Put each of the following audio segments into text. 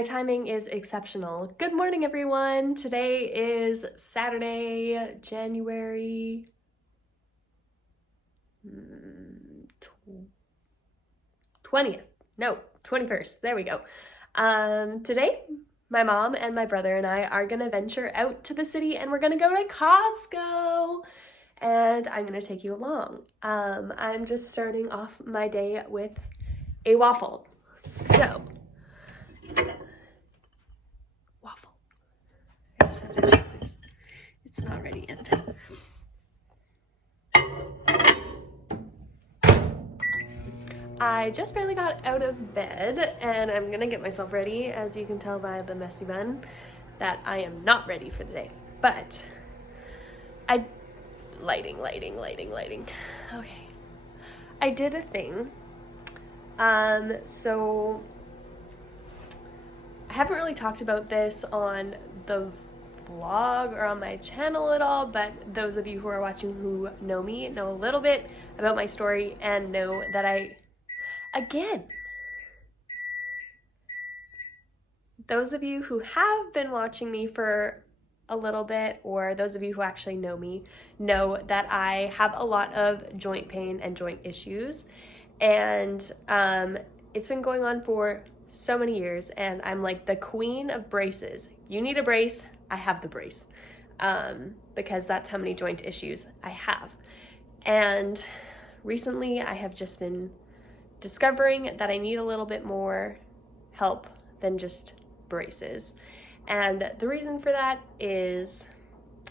My timing is exceptional. Good morning, everyone. Today is Saturday, January 20th. No, 21st. There we go. Today, my mom and my brother and I are gonna venture out to the city and we're gonna go to Costco. And I'm gonna take you along. I'm just starting off my day with a waffle. So, waffle. I just have to check this. It's not ready yet. I just barely got out of bed and I'm gonna get myself ready, as you can tell by the messy bun, that I am not ready for the day. But lighting. Okay. I did a thing. So I haven't really talked about this on the vlog or on my channel at all, but those of you who are watching who know me know a little bit about my story and know that those of you who have been watching me for a little bit, or those of you who actually know me, know that I have a lot of joint pain and joint issues. And it's been going on for so many years, and I'm like the queen of braces. You need a brace, I have the brace, because that's how many joint issues I have. And recently I have just been discovering that I need a little bit more help than just braces. And the reason for that is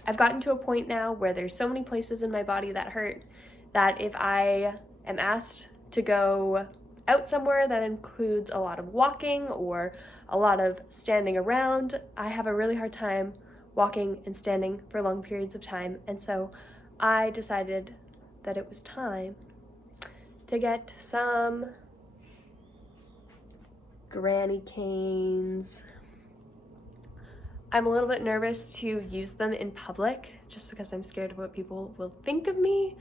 I've gotten to a point now where there's so many places in my body that hurt that if I am asked to go out somewhere that includes a lot of walking or a lot of standing around, I have a really hard time walking and standing for long periods of time. And so I decided that it was time to get some granny canes. I'm a little bit nervous to use them in public just because I'm scared of what people will think of me.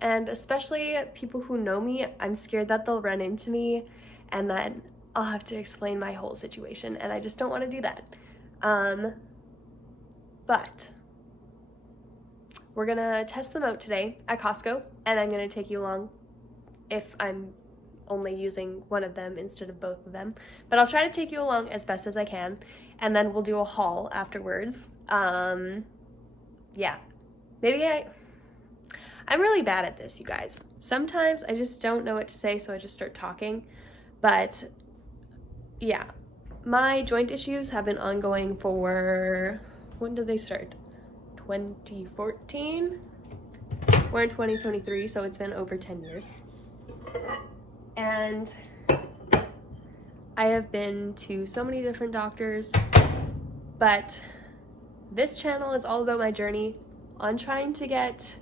And especially people who know me, I'm scared that they'll run into me and then I'll have to explain my whole situation, and I just don't want to do that. But we're gonna test them out today at Costco, and I'm gonna take you along if I'm only using one of them instead of both of them. But I'll try to take you along as best as I can, and then we'll do a haul afterwards. Yeah, I'm really bad at this, you guys. Sometimes I just don't know what to say, so I just start talking. But yeah, my joint issues have been ongoing for, when did they start? 2014? We're in 2023, so it's been over 10 years. And I have been to so many different doctors, but this channel is all about my journey on trying to get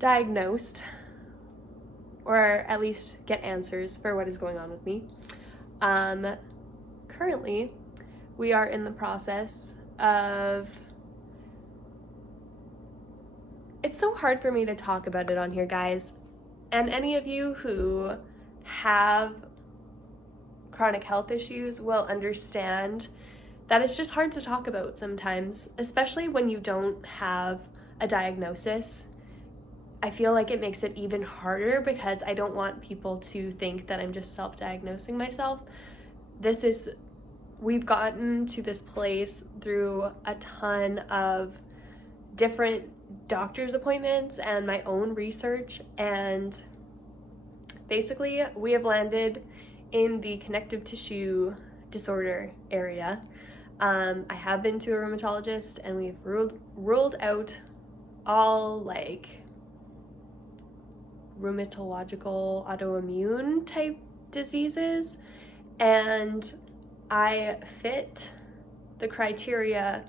diagnosed, or at least get answers for what is going on with me. Currently, we are in the process of, it's so hard for me to talk about it on here, guys. And any of you who have chronic health issues will understand that it's just hard to talk about sometimes, especially when you don't have a diagnosis. I feel like it makes it even harder because I don't want people to think that I'm just self-diagnosing myself. We've gotten to this place through a ton of different doctor's appointments and my own research, and basically we have landed in the connective tissue disorder area. I have been to a rheumatologist and we've ruled out all like rheumatological autoimmune type diseases, and I fit the criteria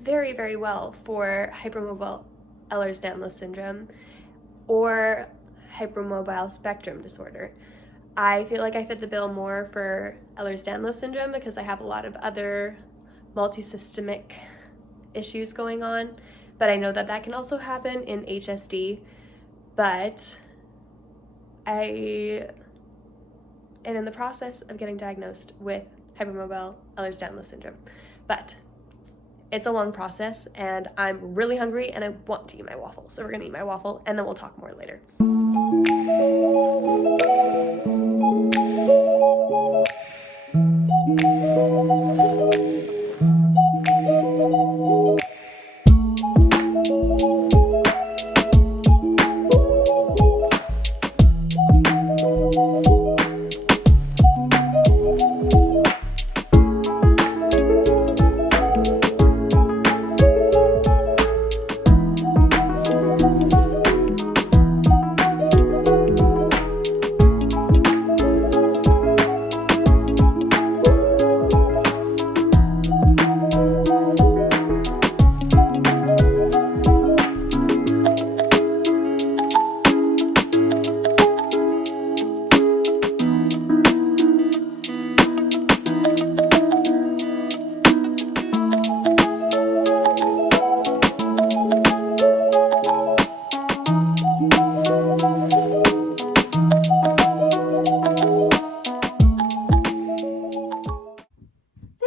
very, very well for Hypermobile Ehlers Danlos Syndrome or hypermobile spectrum disorder. I feel like I fit the bill more for Ehlers Danlos Syndrome because I have a lot of other multisystemic issues going on, but I know that that can also happen in HSD. But I am in the process of getting diagnosed with Hypermobile Ehlers Danlos Syndrome. But it's a long process, and I'm really hungry and I want to eat my waffle. So we're gonna eat my waffle and then we'll talk more later.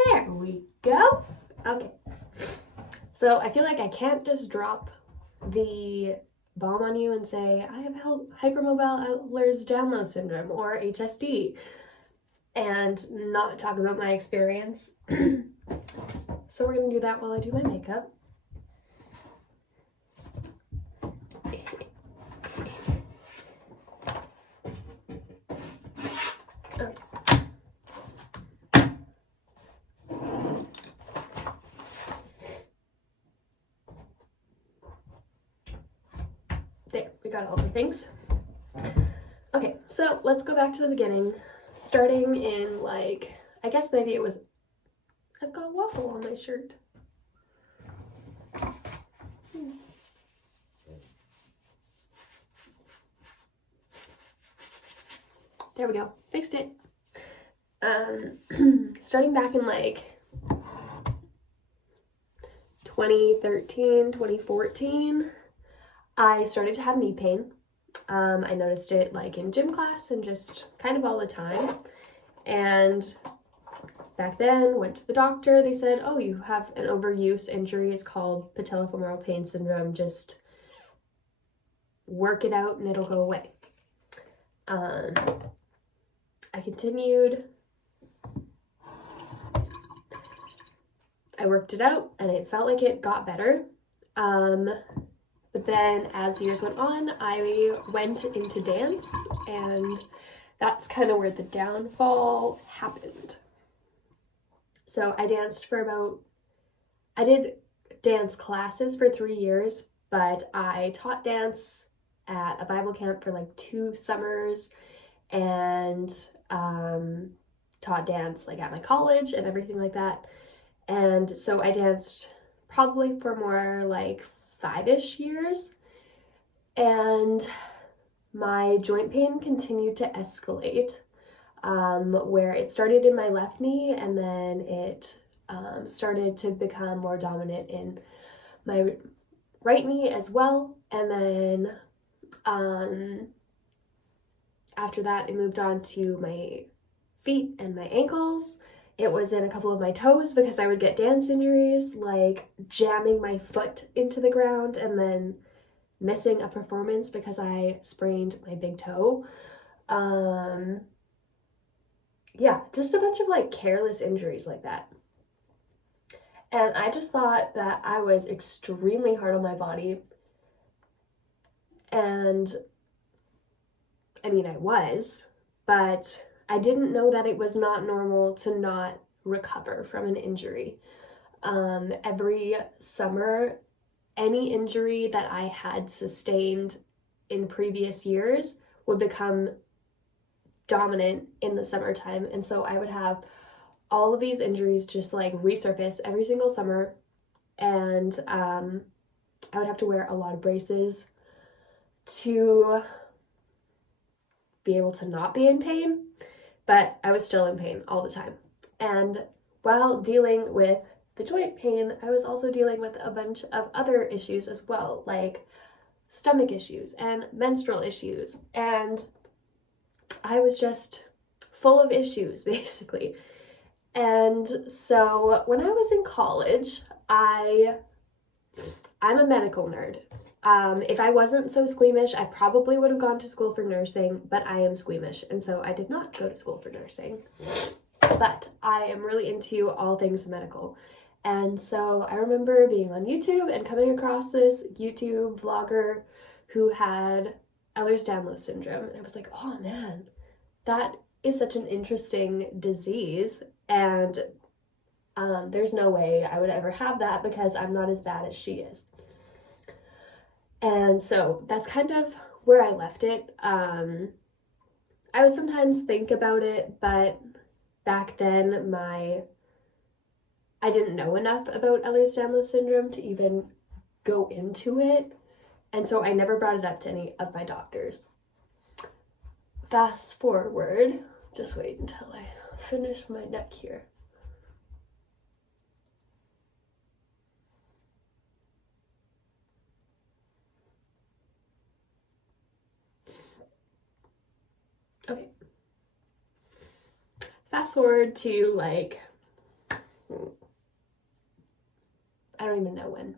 There we go. Okay. So I feel like I can't just drop the bomb on you and say, I have Hypermobile Ehlers Danlos Syndrome or HSD and not talk about my experience. So we're going to do that while I do my makeup. There, we got all the things. Okay, so let's go back to the beginning. Starting in like, I guess maybe it was, I've got waffle on my shirt. There we go, fixed it. Starting back in like 2013, 2014, I started to have knee pain. I noticed it like in gym class and just kind of all the time. And back then, went to the doctor. They said, oh, you have an overuse injury. It's called patellofemoral pain syndrome. Just work it out and it'll go away. I continued. I worked it out and it felt like it got better. But then as the years went on, I went into dance, and that's kind of where the downfall happened. So I danced for I did dance classes for 3 years, but I taught dance at a Bible camp for like 2 summers and taught dance like at my college and everything like that. And so I danced probably for more like 5-ish years, and my joint pain continued to escalate, where it started in my left knee and then it started to become more dominant in my right knee as well. And then after that it moved on to my feet and my ankles. It was in a couple of my toes because I would get dance injuries, like jamming my foot into the ground and then missing a performance because I sprained my big toe. Yeah, just a bunch of like careless injuries like that. And I just thought that I was extremely hard on my body. And I mean, I was, but I didn't know that it was not normal to not recover from an injury. Every summer, any injury that I had sustained in previous years would become dominant in the summertime. And so I would have all of these injuries just like resurface every single summer. And I would have to wear a lot of braces to be able to not be in pain. But I was still in pain all the time. And while dealing with the joint pain, I was also dealing with a bunch of other issues as well, like stomach issues and menstrual issues. And I was just full of issues, basically. And so when I was in college, I'm a medical nerd. If I wasn't so squeamish, I probably would have gone to school for nursing, but I am squeamish, and so I did not go to school for nursing. But I am really into all things medical. And so I remember being on YouTube and coming across this YouTube vlogger who had Ehlers Danlos Syndrome. And I was like, oh man, that is such an interesting disease. And there's no way I would ever have that because I'm not as bad as she is. And so that's kind of where I left it. I would sometimes think about it, but back then I didn't know enough about Ehlers Danlos Syndrome to even go into it. And so I never brought it up to any of my doctors. Fast forward, just wait until I finish my neck here. Okay. Fast forward to like, I don't even know when.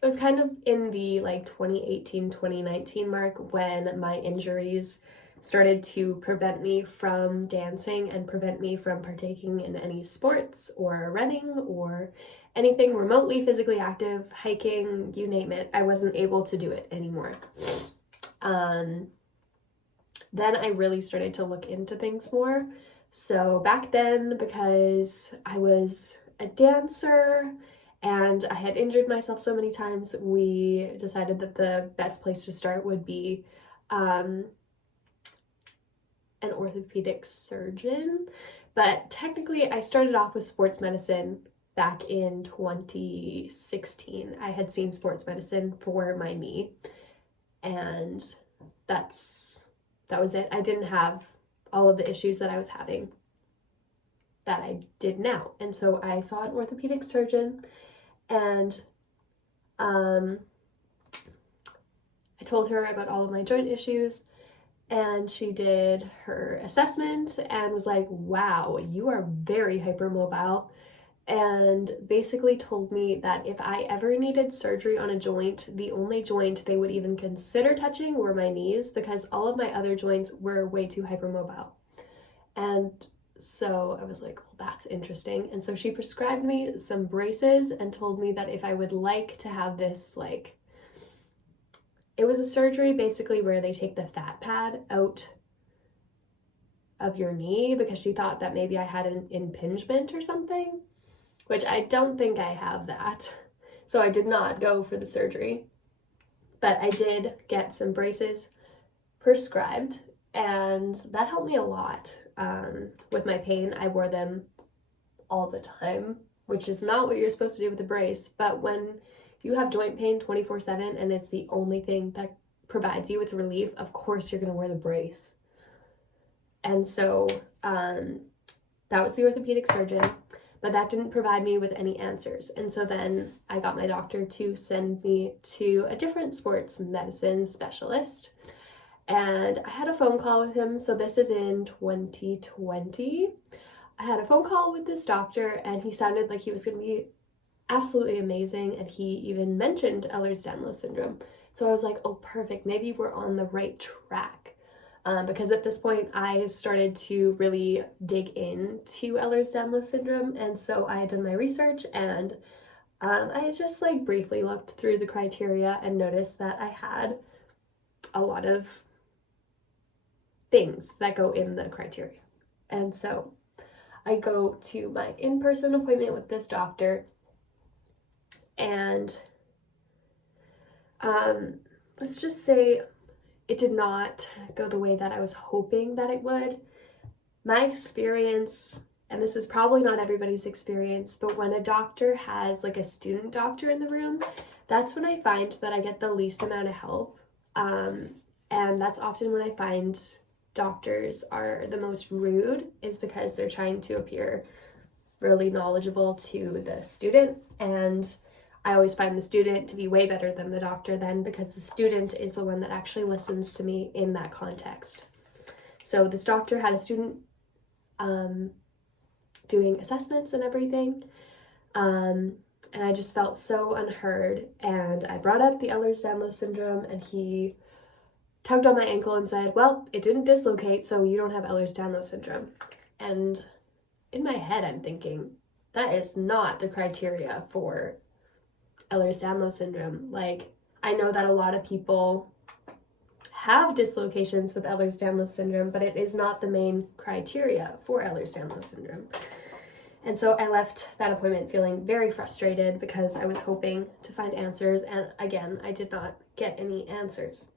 It was kind of in the like 2018, 2019 mark when my injuries started to prevent me from dancing and prevent me from partaking in any sports or running or anything remotely physically active, hiking, you name it. I wasn't able to do it anymore. Then I really started to look into things more. So back then, because I was a dancer and I had injured myself so many times, we decided that the best place to start would be an orthopedic surgeon. But technically, I started off with sports medicine back in 2016. I had seen sports medicine for my knee, and that was it. I didn't have all of the issues that I was having that I did now. And so I saw an orthopedic surgeon, and I told her about all of my joint issues, and she did her assessment and was like, wow, you are very hypermobile, and basically told me that if I ever needed surgery on a joint, the only joint they would even consider touching were my knees because all of my other joints were way too hypermobile. And so I was like, well, that's interesting. And so she prescribed me some braces and told me that if I would like to have this, like, it was a surgery basically where they take the fat pad out of your knee because she thought that maybe I had an impingement or something, which I don't think I have that. So I did not go for the surgery, but I did get some braces prescribed, and that helped me a lot with my pain. I wore them all the time, which is not what you're supposed to do with a brace, but when you have joint pain 24/7 and it's the only thing that provides you with relief, of course you're going to wear the brace. And so that was the orthopedic surgeon, but that didn't provide me with any answers. And so then I got my doctor to send me to a different sports medicine specialist, and I had a phone call with him. So this is in 2020. I had a phone call with this doctor, and he sounded like he was going to be absolutely amazing, and he even mentioned Ehlers Danlos Syndrome. So I was like, oh, perfect, maybe we're on the right track. Because at this point I started to really dig into Ehlers Danlos Syndrome, and so I had done my research, and I had just like briefly looked through the criteria and noticed that I had a lot of things that go in the criteria. And so I go to my in-person appointment with this doctor, and let's just say it did not go the way that I was hoping that it would. My experience, and this is probably not everybody's experience, but when a doctor has like a student doctor in the room, that's when I find that I get the least amount of help. And that's often when I find doctors are the most rude, is because they're trying to appear really knowledgeable to the student. And I always find the student to be way better than the doctor then, because the student is the one that actually listens to me in that context. So this doctor had a student doing assessments and everything. And I just felt so unheard. And I brought up the Ehlers Danlos Syndrome, and he tugged on my ankle and said, well, it didn't dislocate, so you don't have Ehlers Danlos Syndrome. And in my head, I'm thinking, that is not the criteria for Ehlers Danlos Syndrome. Like, I know that a lot of people have dislocations with Ehlers Danlos Syndrome, but it is not the main criteria for Ehlers Danlos Syndrome. And so I left that appointment feeling very frustrated because I was hoping to find answers, and again, I did not get any answers.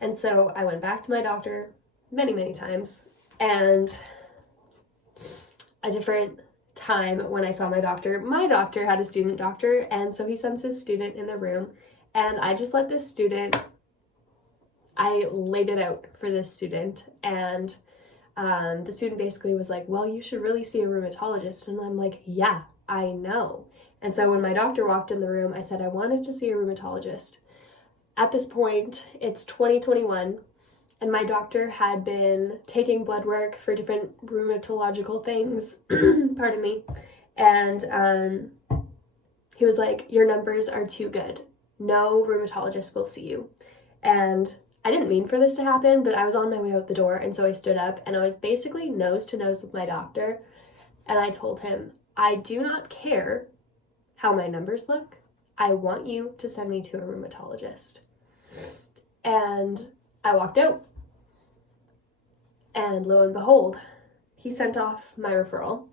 And so I went back to my doctor many, many times, and a different time when I saw my doctor had a student doctor, and so he sends his student in the room, and I just let this student, I laid it out for this student, and the student basically was like, well, you should really see a rheumatologist. And I'm like, yeah, I know. And so when my doctor walked in the room, I said I wanted to see a rheumatologist. At this point, it's 2021, and my doctor had been taking blood work for different rheumatological things, pardon me, and he was like, your numbers are too good. No rheumatologist will see you. And I didn't mean for this to happen, but I was on my way out the door, and so I stood up, and I was basically nose to nose with my doctor, and I told him, I do not care how my numbers look. I want you to send me to a rheumatologist. And I walked out, and lo and behold, he sent off my referral,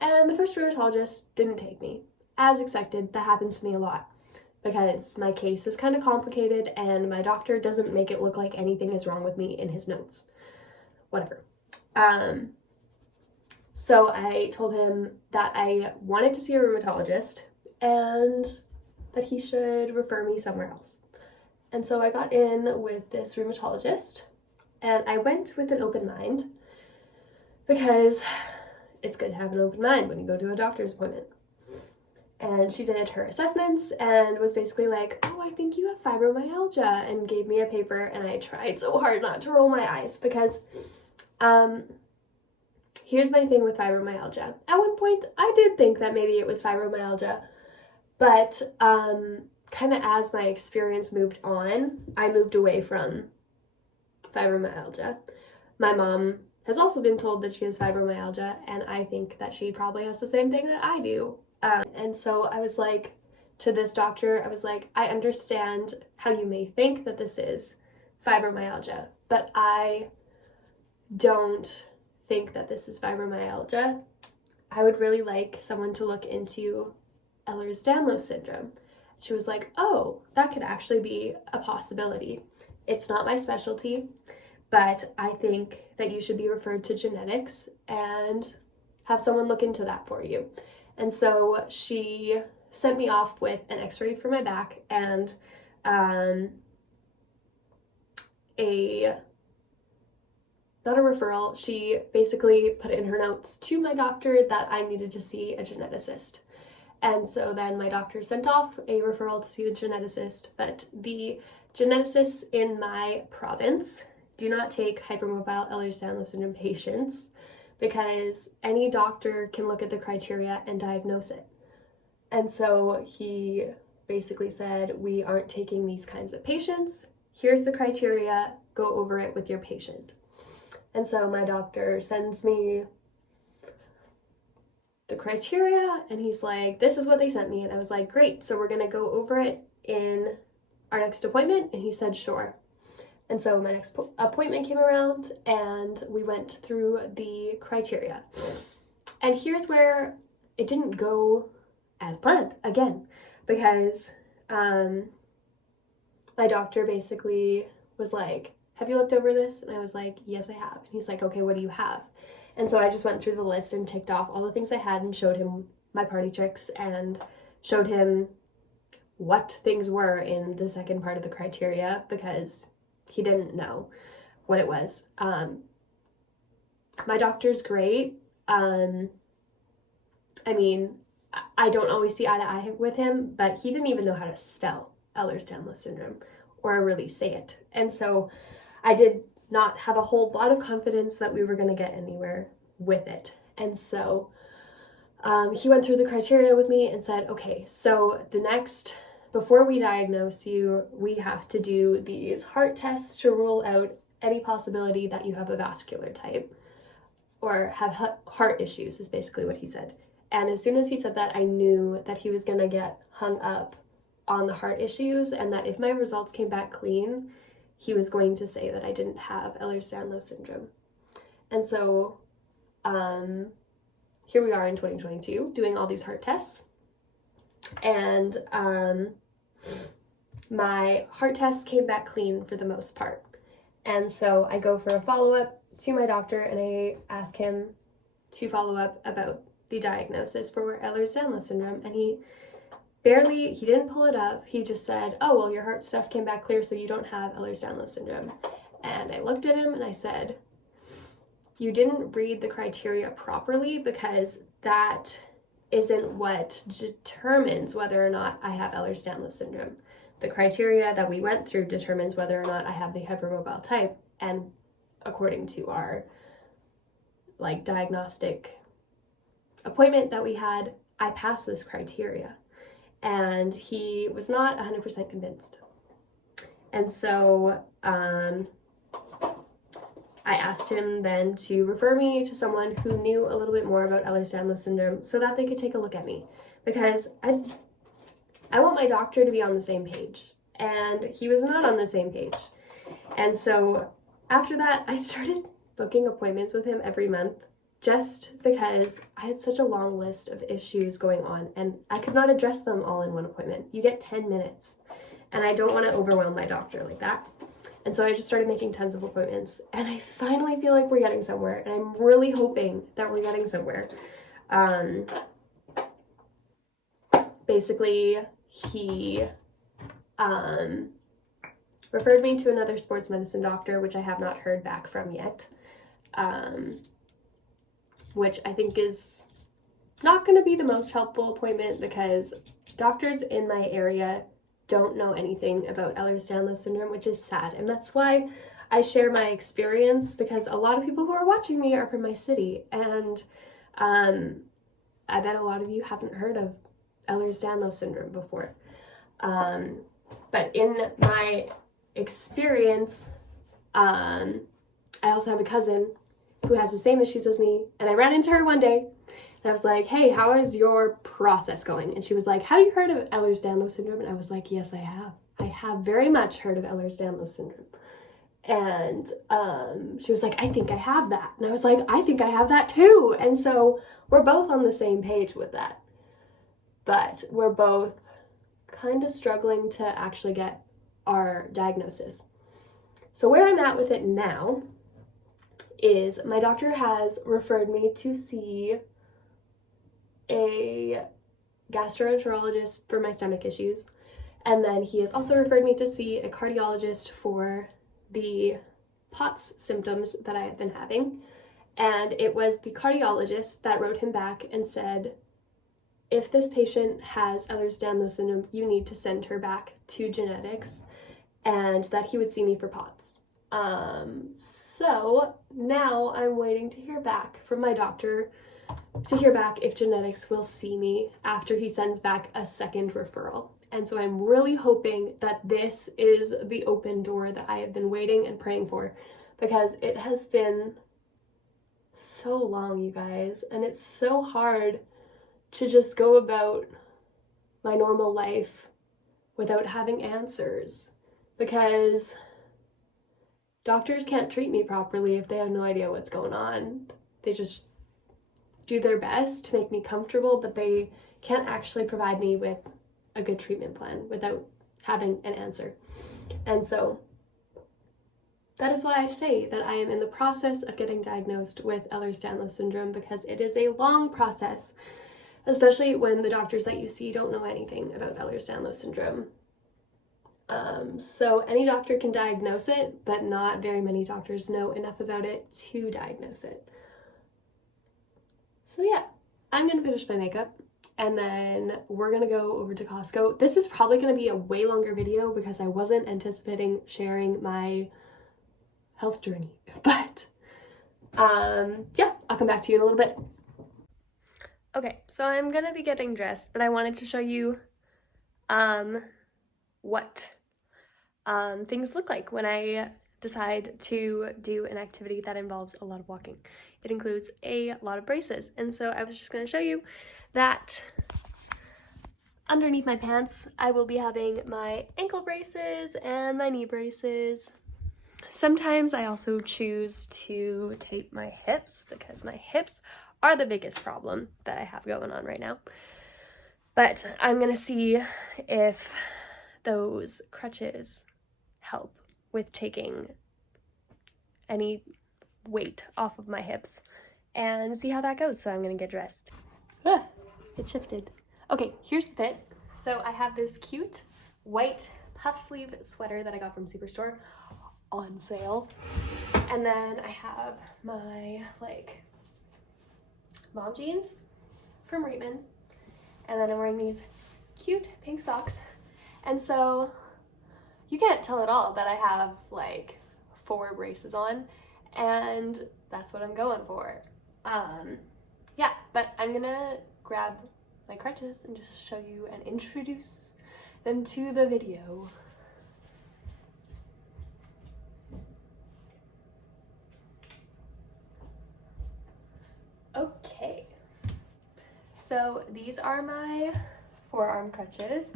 and the first rheumatologist didn't take me. As expected, that happens to me a lot, because my case is kind of complicated and my doctor doesn't make it look like anything is wrong with me in his notes. Whatever. So I told him that I wanted to see a rheumatologist and that he should refer me somewhere else. And so I got in with this rheumatologist, and I went with an open mind because it's good to have an open mind when you go to a doctor's appointment. And she did her assessments and was basically like, oh, I think you have fibromyalgia, and gave me a paper, and I tried so hard not to roll my eyes because here's my thing with fibromyalgia. At one point, I did think that maybe it was fibromyalgia, but kind of as my experience moved on, I moved away from fibromyalgia. My mom has also been told that she has fibromyalgia, and I think that she probably has the same thing that I do. And so I was like, to this doctor, I was like, I understand how you may think that this is fibromyalgia, but I don't think that this is fibromyalgia. I would really like someone to look into Ehlers Danlos Syndrome. She was like, oh, that could actually be a possibility. It's not my specialty, but I think that you should be referred to genetics and have someone look into that for you. And so she sent me off with an x-ray for my back and not a referral. She basically put in her notes to my doctor that I needed to see a geneticist. And so then my doctor sent off a referral to see the geneticist, but the geneticists in my province do not take hypermobile Ehlers Danlos Syndrome patients, because any doctor can look at the criteria and diagnose it. And so he basically said, we aren't taking these kinds of patients. Here's the criteria, go over it with your patient. And so my doctor sends me the criteria, and he's like, this is what they sent me. And I was like, great, so we're gonna go over it in our next appointment? And he said, sure. And so my next appointment came around, and we went through the criteria. And here's where it didn't go as planned again, because my doctor basically was like, have you looked over this? And I was like, yes, I have. And he's like, okay, what do you have? And so I just went through the list and ticked off all the things I had and showed him my party tricks and showed him what things were in the second part of the criteria, because he didn't know what it was. My doctor's great. I mean, I don't always see eye to eye with him, but he didn't even know how to spell Ehlers Danlos Syndrome or really say it. And so I did not have a whole lot of confidence that we were going to get anywhere with it. And so he went through the criteria with me and said, okay, so before we diagnose you, we have to do these heart tests to rule out any possibility that you have a vascular type or have heart issues, is basically what he said. And as soon as he said that, I knew that he was going to get hung up on the heart issues, and that if my results came back clean, he was going to say that I didn't have Ehlers Danlos Syndrome. And so here we are in 2022 doing all these heart tests, and my heart tests came back clean for the most part. And so I go for a follow-up to my doctor, and I ask him to follow up about the diagnosis for Ehlers Danlos Syndrome, and he didn't pull it up. He just said, oh, well, your heart stuff came back clear, so you don't have Ehlers Danlos Syndrome. And I looked at him and I said, you didn't read the criteria properly, because that isn't what determines whether or not I have Ehlers Danlos Syndrome. The criteria that we went through determines whether or not I have the hypermobile type, and according to our diagnostic appointment that we had, I passed this criteria. And he was not 100% convinced. And so I asked him then to refer me to someone who knew a little bit more about Ehlers Danlos Syndrome so that they could take a look at me, because I want my doctor to be on the same page, and he was not on the same page. And so after that, I started booking appointments with him every month, just because I had such a long list of issues going on and I could not address them all in one appointment. You get 10 minutes, and I don't want to overwhelm my doctor like that. And so I just started making tons of appointments, and I finally feel like we're getting somewhere, and I'm really hoping that we're getting somewhere. Basically, he referred me to another sports medicine doctor, which I have not heard back from yet, which I think is not going to be the most helpful appointment, because doctors in my area don't know anything about Ehlers Danlos Syndrome, which is sad. And that's why I share my experience, because a lot of people who are watching me are from my city, and I bet a lot of you haven't heard of Ehlers Danlos Syndrome before. But in my experience, I also have a cousin who has the same issues as me, and I ran into her one day, and I was like, hey, how is your process going? And she was like, have you heard of Ehlers Danlos Syndrome? And I was like, yes, I have. I have very much heard of Ehlers Danlos Syndrome. And she was like, I think I have that. And I was like, I think I have that too. And so we're both on the same page with that. But we're both kind of struggling to actually get our diagnosis. So where I'm at with it now is my doctor has referred me to see a gastroenterologist for my stomach issues, and then he has also referred me to see a cardiologist for the POTS symptoms that I have been having. And it was the cardiologist that wrote him back and said, if this patient has Ehlers Danlos Syndrome, you need to send her back to genetics, and that he would see me for POTS. So now I'm waiting to hear back from my doctor to hear back if genetics will see me after he sends back a second referral. And so I'm really hoping that this is the open door that I have been waiting and praying for, because it has been so long, you guys, and it's so hard to just go about my normal life without having answers, because doctors can't treat me properly if they have no idea what's going on. They just do their best to make me comfortable, but they can't actually provide me with a good treatment plan without having an answer. And so that is why I say that I am in the process of getting diagnosed with Ehlers Danlos Syndrome, because it is a long process, especially when the doctors that you see don't know anything about Ehlers Danlos Syndrome. So any doctor can diagnose it, but not very many doctors know enough about it to diagnose it. So yeah, I'm gonna finish my makeup, and then we're gonna go over to Costco. This is probably gonna be a way longer video because I wasn't anticipating sharing my health journey, but yeah, I'll come back to you in a little bit. Okay, so I'm gonna be getting dressed, but I wanted to show you what things look like when I decide to do an activity that involves a lot of walking. It includes a lot of braces, and so I was just gonna show you that underneath my pants, I will be having my ankle braces and my knee braces. Sometimes I also choose to tape my hips because my hips are the biggest problem that I have going on right now. But I'm gonna see if those crutches help with taking any weight off of my hips and see how that goes. So I'm gonna get dressed. It shifted. Okay, here's the fit. So I have this cute white puff sleeve sweater that I got from Superstore on sale. And then I have my like mom jeans from Reitman's. And then I'm wearing these cute pink socks. And so you can't tell at all that I have like 4 braces on, and that's what I'm going for. Yeah, but I'm gonna grab my crutches and just show you and introduce them to the video. Okay, so these are my forearm crutches.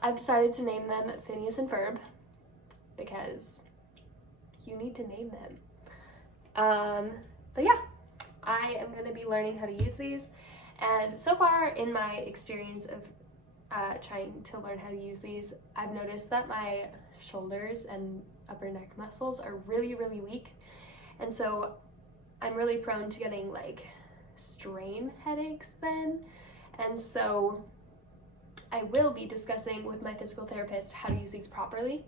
I've decided to name them Phineas and Ferb because you need to name them. But yeah, I am going to be learning how to use these, and so far in my experience of trying to learn how to use these, I've noticed that my shoulders and upper neck muscles are really weak, and so I'm really prone to getting like strain headaches then, and so I will be discussing with my physical therapist how to use these properly,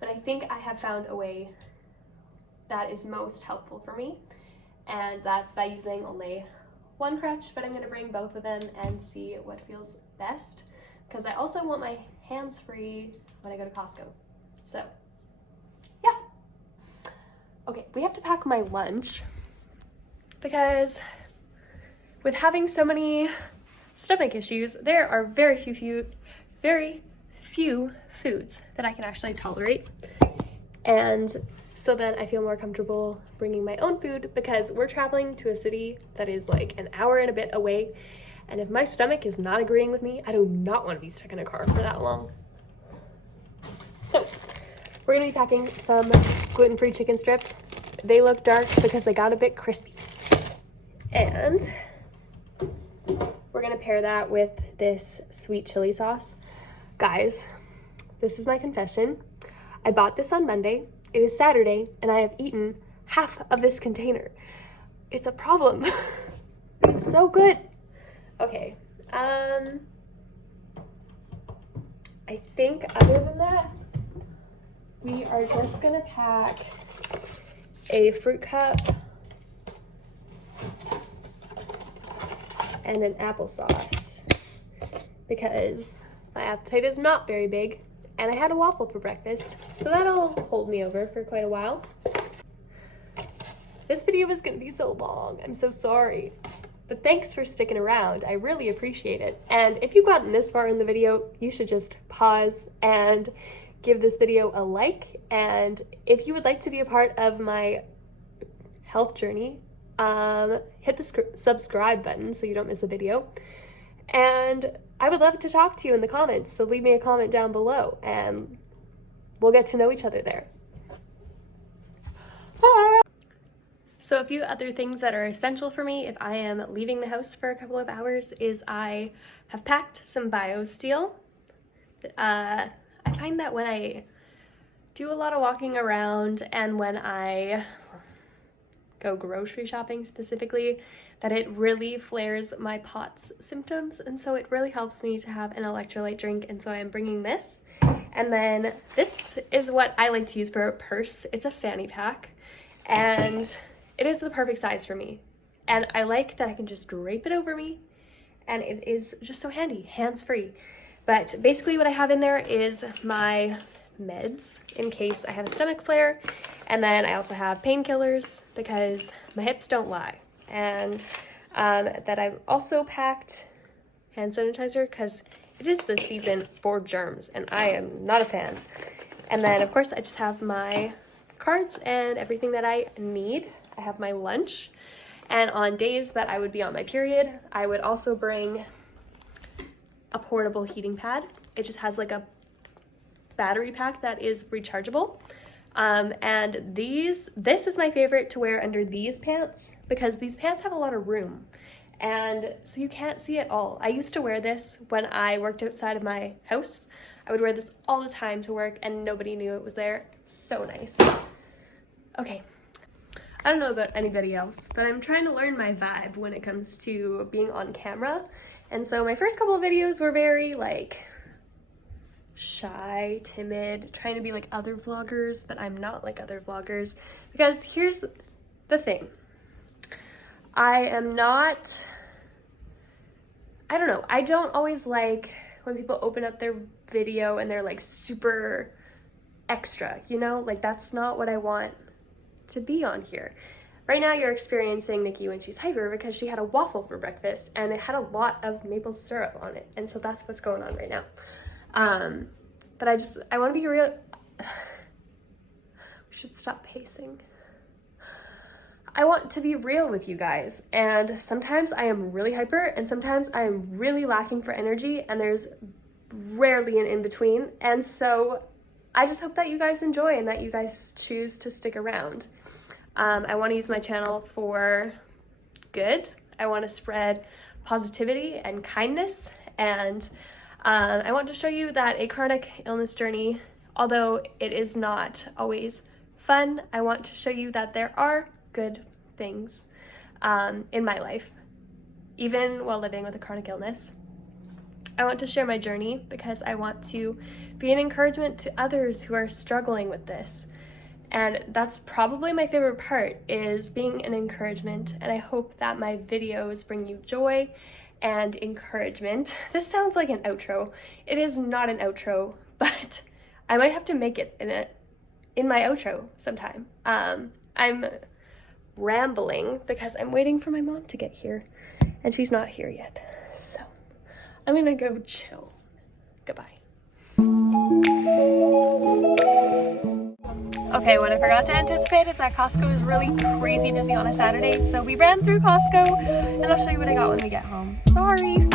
but I think I have found a way that is most helpful for me, and that's by using only one crutch, but I'm going to bring both of them and see what feels best, because I also want my hands free when I go to Costco. So yeah. Okay, we have to pack my lunch because with having so many stomach issues, there are very few foods that I can actually tolerate, and so then I feel more comfortable bringing my own food because we're traveling to a city that is like an hour and a bit away, and if my stomach is not agreeing with me, I do not want to be stuck in a car for that long. So we're gonna be packing some gluten-free chicken strips. They look dark because they got a bit crispy, and we're gonna pair that with this sweet chili sauce. Guys, this is my confession. I bought this on Monday. It is Saturday, and I have eaten half of this container. It's a problem. It's so good. Okay, I think other than that, we are just gonna pack a fruit cup and an applesauce because my appetite is not very big, and I had a waffle for breakfast, so that'll hold me over for quite a while. This video is gonna be so long, I'm so sorry, but thanks for sticking around. I really appreciate it. And if you've gotten this far in the video, you should just pause and give this video a like. And if you would like to be a part of my health journey, hit the subscribe button so you don't miss a video. And I would love to talk to you in the comments, so leave me a comment down below and we'll get to know each other there. Bye. So a few other things that are essential for me if I am leaving the house for a couple of hours is I have packed some BioSteel. I find that when I do a lot of walking around and when I go grocery shopping specifically, that it really flares my POTS symptoms, and so it really helps me to have an electrolyte drink, and so I'm bringing this. And then this is what I like to use for a purse. It's a fanny pack, and it is the perfect size for me, and I like that I can just drape it over me, and it is just so handy, hands-free. But basically what I have in there is my meds in case I have a stomach flare, and then I also have painkillers because my hips don't lie, and that I've also packed hand sanitizer because it is the season for germs and I am not a fan. And then of course I just have my cards and everything that I need. I have my lunch, and on days that I would be on my period, I would also bring a portable heating pad. It just has like a battery pack that is rechargeable. And this is my favorite to wear under these pants because these pants have a lot of room. And so you can't see it all. I used to wear this when I worked outside of my house. I would wear this all the time to work and nobody knew it was there. So nice. Okay. I don't know about anybody else, but I'm trying to learn my vibe when it comes to being on camera. And so my first couple of videos were very like shy, timid, trying to be like other vloggers, but I'm not like other vloggers because here's the thing. I don't know, I don't always like when people open up their video and they're like super extra, you know? Like that's not what I want to be on here. Right now you're experiencing Nikki when she's hyper because she had a waffle for breakfast and it had a lot of maple syrup on it. And so that's what's going on right now. But I want to be real. We should stop pacing. I want to be real with you guys, and sometimes I am really hyper and sometimes I am really lacking for energy, and there's rarely an in-between. And so I just hope that you guys enjoy and that you guys choose to stick around. I want to use my channel for good. I want to spread positivity and kindness, and I want to show you that a chronic illness journey, although it is not always fun, I want to show you that there are good things in my life, even while living with a chronic illness. I want to share my journey because I want to be an encouragement to others who are struggling with this. And that's probably my favorite part, is being an encouragement. And I hope that my videos bring you joy and encouragement. This sounds like an outro. It is not an outro, but I might have to make it in my outro sometime. I'm rambling because I'm waiting for my mom to get here and she's not here yet. So I'm gonna go chill. Goodbye. Okay, what I forgot to anticipate is that Costco is really crazy busy on a Saturday, so we ran through Costco and I'll show you what I got when we get home. Sorry.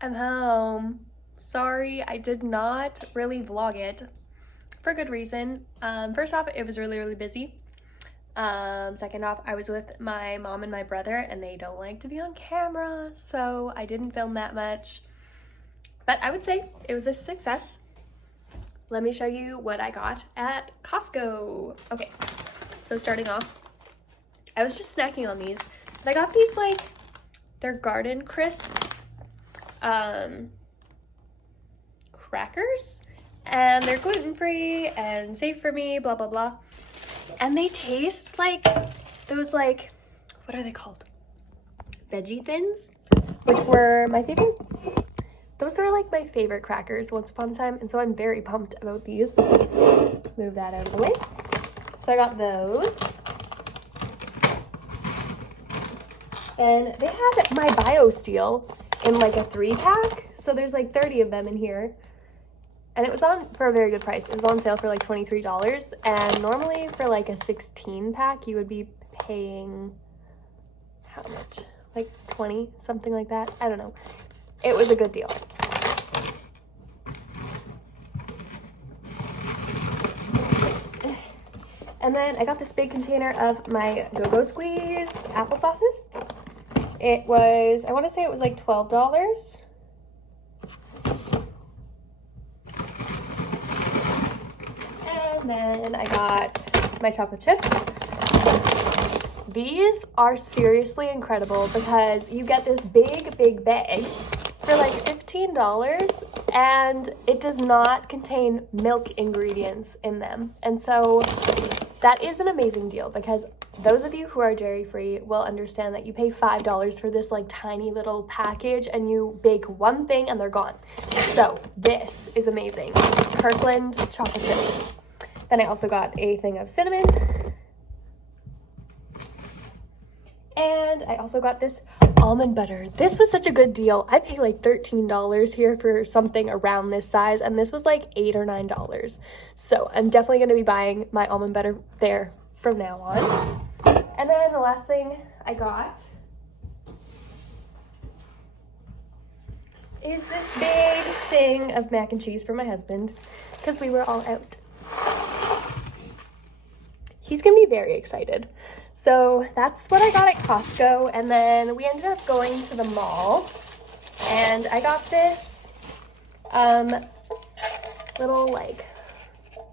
I'm home. Sorry, I did not really vlog it for good reason. First off, it was really busy. Second off, I was with my mom and my brother and they don't like to be on camera, so I didn't film that much. But I would say it was a success. Let me show you what I got at Costco. Okay, so starting off, I was just snacking on these. And I got these like, they're Garden Crisp crackers, and they're gluten-free and safe for me, blah blah blah, and they taste like those, like, what are they called, veggie thins, which were my favorite. Those were like my favorite crackers once upon a time, and so I'm very pumped about these. Move that out of the way. So I got those, and they had my BioSteel in like a 3-pack, so there's like 30 of them in here, and it was on for a very good price. It was on sale for like $23, and normally for like a 16-pack you would be paying how much, like 20, something like that. I don't know. It was a good deal. And then I got this big container of my Go-Go Squeeze apple sauces. It was, I want to say it was like $12. And then I got my chocolate chips. These are seriously incredible because you get this big bag for like $13 and it does not contain milk ingredients in them. And so that is an amazing deal, because those of you who are dairy-free will understand that you pay $5 for this like tiny little package and you bake one thing and they're gone. So this is amazing. Kirkland chocolate chips. Then I also got a thing of cinnamon. And I also got this almond butter. This was such a good deal. I paid like $13 here for something around this size, and this was like $8 or $9. So I'm definitely going to be buying my almond butter there from now on. And then the last thing I got is this big thing of mac and cheese for my husband, because we were all out. He's gonna be very excited. So that's what I got at Costco, and then we ended up going to the mall, and I got this little like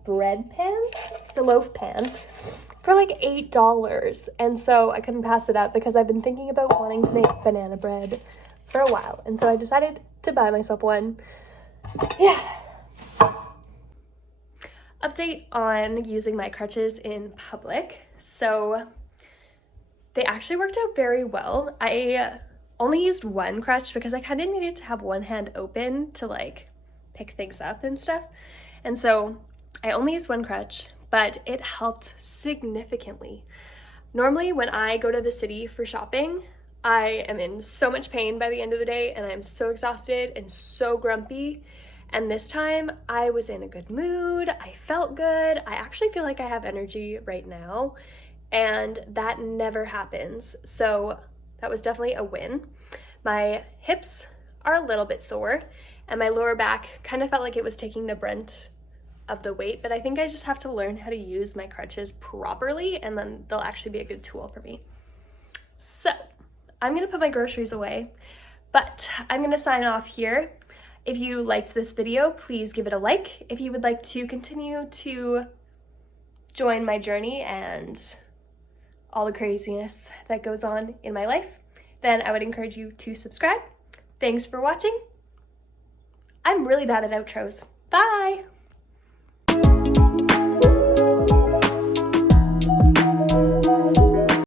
bread pan. It's a loaf pan for like $8, and so I couldn't pass it up because I've been thinking about wanting to make banana bread for a while, and so I decided to buy myself one. Yeah. Update on using my crutches in public. So they actually worked out very well. I only used one crutch because I kind of needed to have one hand open to like pick things up and stuff. And so I only used one crutch, but it helped significantly. Normally when I go to the city for shopping, I am in so much pain by the end of the day, and I'm so exhausted and so grumpy. And this time I was in a good mood, I felt good, I actually feel like I have energy right now, and that never happens. So that was definitely a win. My hips are a little bit sore, and my lower back kind of felt like it was taking the brunt of the weight, but I think I just have to learn how to use my crutches properly, and then they'll actually be a good tool for me. So I'm gonna put my groceries away, but I'm gonna sign off here. If you liked this video, please give it a like. If you would like to continue to join my journey and all the craziness that goes on in my life, then I would encourage you to subscribe. Thanks for watching. I'm really bad at outros. Bye!